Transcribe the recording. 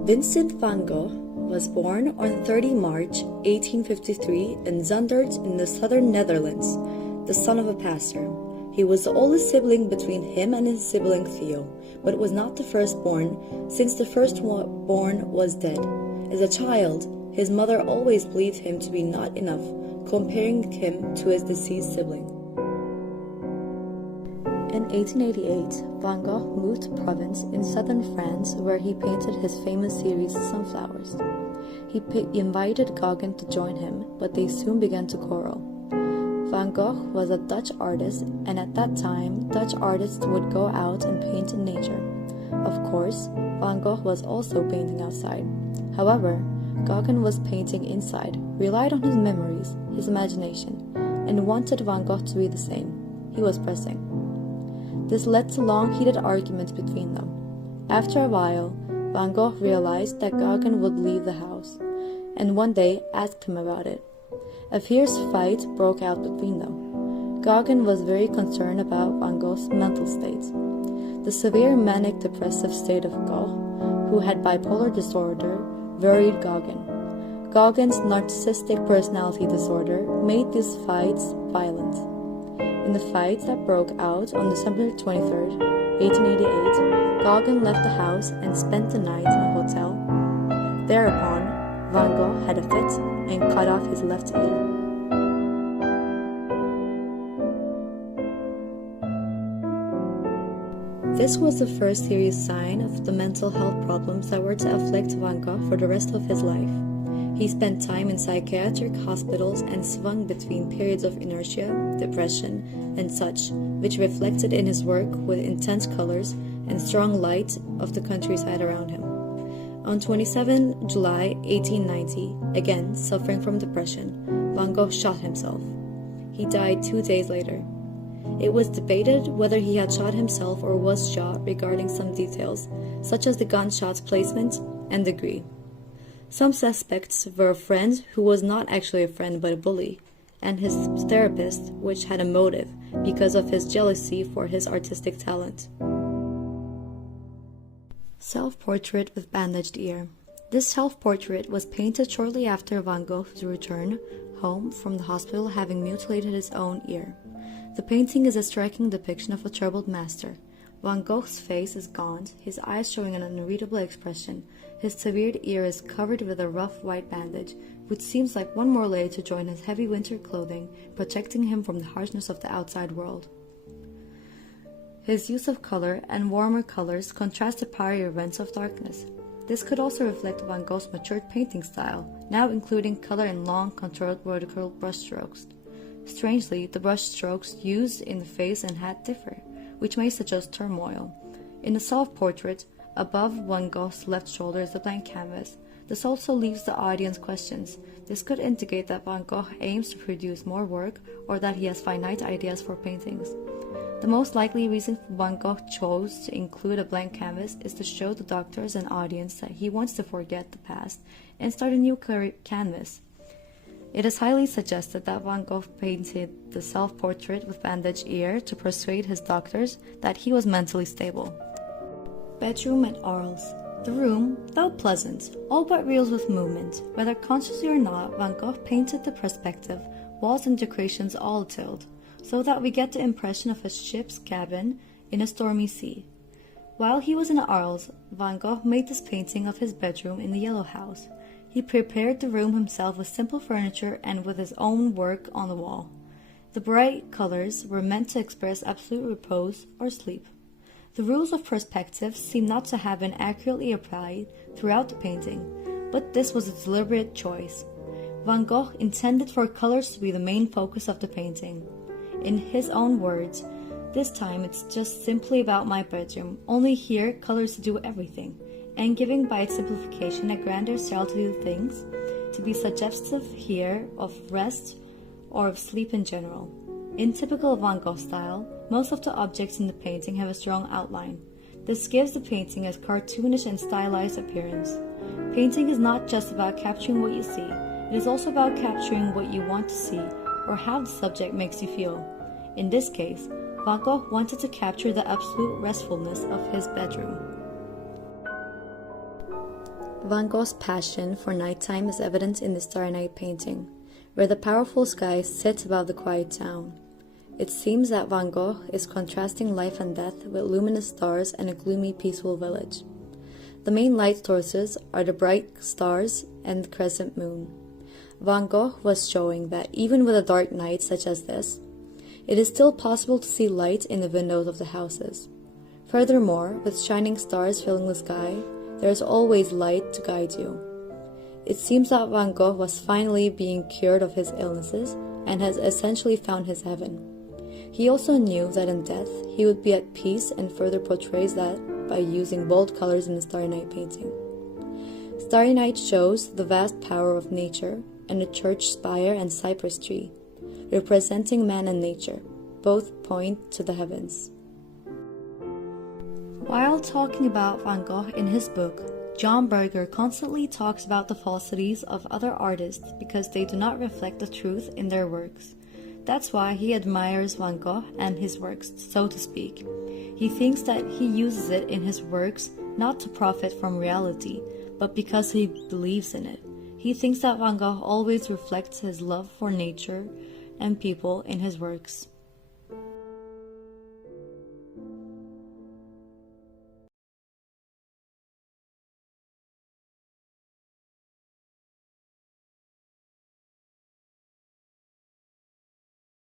Vincent van Gogh was born on 30 March 1853 in Zundert in the southern Netherlands, the son of a pastor. He was the oldest sibling between him and his sibling Theo, but was not the firstborn, since the firstborn was dead. As a child, his mother always believed him to be not enough, comparing him to his deceased sibling. In 1888, Van Gogh moved to Provence in southern France, where he painted his famous series Sunflowers. He invited Gogh to join him, but they soon began to quarrel. Van Gogh was a Dutch artist, and at that time, Dutch artists would go out and paint in nature. Of course, Van Gogh was also painting outside. However, Gogh was painting inside, relied on his memories, his imagination, and wanted Van Gogh to be the same. He was pressing. This led to long heated arguments between them. After a while, Van Gogh realized that Gogh would leave the house, and one day asked him about it. A fierce fight broke out between them. Gogh was very concerned about Van Gogh's mental state. The severe manic depressive state of Gogh, who had bipolar disorder, worried Gogh. Gogh's narcissistic personality disorder made these fights violent. In the fight that broke out on December 23, 1888, Gogh left the house and spent the night in a hotel. Thereupon, Van Gogh had a fit and cut off his left ear. This was the first serious sign of the mental health problems that were to afflict Van Gogh for the rest of his life. He spent time in psychiatric hospitals and swung between periods of inertia, depression, and such, which reflected in his work with intense colors and strong light of the countryside around him. On 27 July 1890, again suffering from depression, Van Gogh shot himself. He died 2 days later. It was debated whether he had shot himself or was shot regarding some details, such as the gunshot's placement and degree. Some suspects were a friend who was not actually a friend but a bully, and his therapist, which had a motive because of his jealousy for his artistic talent. Self-portrait with bandaged ear. This self-portrait was painted shortly after Van Gogh's return home from the hospital, having mutilated his own ear. The painting is a striking depiction of a troubled master. Van Gogh's face is gaunt, his eyes showing an unreadable expression. His severed ear is covered with a rough white bandage, which seems like one more layer to join his heavy winter clothing, protecting him from the harshness of the outside world. His use of color and warmer colors contrast the prior events of darkness. This could also reflect Van Gogh's matured painting style, now including color in long, controlled vertical brushstrokes. Strangely, the brushstrokes used in the face and hat differ, which may suggest turmoil. In the self-portrait, above Van Gogh's left shoulder is a blank canvas. This also leaves the audience questions. This could indicate that Van Gogh aims to produce more work or that he has finite ideas for paintings. The most likely reason Van Gogh chose to include a blank canvas is to show the doctors and audience that he wants to forget the past and start a new canvas. It is highly suggested that Van Gogh painted the self-portrait with bandaged ear to persuade his doctors that he was mentally stable. Bedroom at Arles. The room, though pleasant, all but reels with movement. Whether consciously or not, Van Gogh painted the perspective, walls and decorations all tilt, so that we get the impression of a ship's cabin in a stormy sea. While he was in Arles, Van Gogh made this painting of his bedroom in the Yellow House. He prepared the room himself with simple furniture and with his own work on the wall. The bright colors were meant to express absolute repose or sleep. The rules of perspective seem not to have been accurately applied throughout the painting, but this was a deliberate choice. Van Gogh intended for colors to be the main focus of the painting. In his own words, "This time it's just simply about my bedroom, only here colors do everything," and giving by its simplification a grander style to do things, to be suggestive here of rest or of sleep in general. In typical Van Gogh style, most of the objects in the painting have a strong outline. This gives the painting a cartoonish and stylized appearance. Painting is not just about capturing what you see, it is also about capturing what you want to see or how the subject makes you feel. In this case, Van Gogh wanted to capture the absolute restfulness of his bedroom. Van Gogh's passion for nighttime is evident in the Starry Night painting, where the powerful sky sits above the quiet town. It seems that Van Gogh is contrasting life and death with luminous stars and a gloomy, peaceful village. The main light sources are the bright stars and the crescent moon. Van Gogh was showing that even with a dark night such as this, it is still possible to see light in the windows of the houses. Furthermore, with shining stars filling the sky, there is always light to guide you. It seems that Van Gogh was finally being cured of his illnesses and has essentially found his heaven. He also knew that in death he would be at peace and further portrays that by using bold colors in the Starry Night painting. Starry Night shows the vast power of nature and the church spire and cypress tree, representing man and nature. Both point to the heavens. While talking about Van Gogh in his book, John Berger constantly talks about the falsities of other artists because they do not reflect the truth in their works. That's why he admires Van Gogh and his works, so to speak. He thinks that he uses it in his works not to profit from reality, but because he believes in it. He thinks that Van Gogh always reflects his love for nature and people in his works.